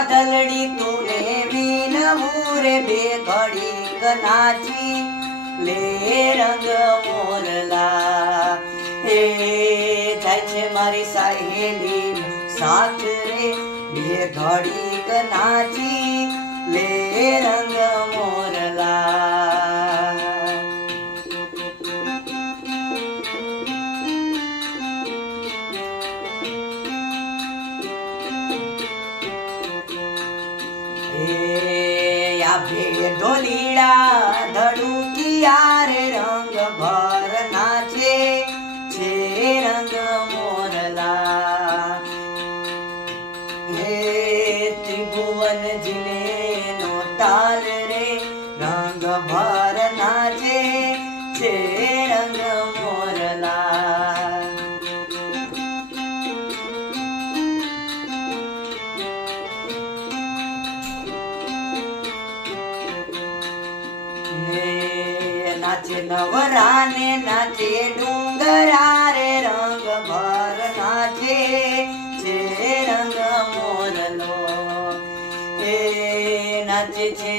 વાદળડી તુને વિનવું રે બે ઘડીક નાચી લે રંગ મોરલા એ જાય છે મારી સાહેલી સાથ રે બે ઘડીક નાચી લે રંગ મોરલા ઢોલીડા ધડુકિયા રે રંગ ભર નાચે છે રંગ મોરલા હે ત્રિભુવન જીલે નો તાલ રે રંગ ભર નાચે છે રંગ મોરલા નાચે નવરાને નાચે ડુંગરા રે રંગ ભર નાચે છે રંગ મોરલો એ નાચે છે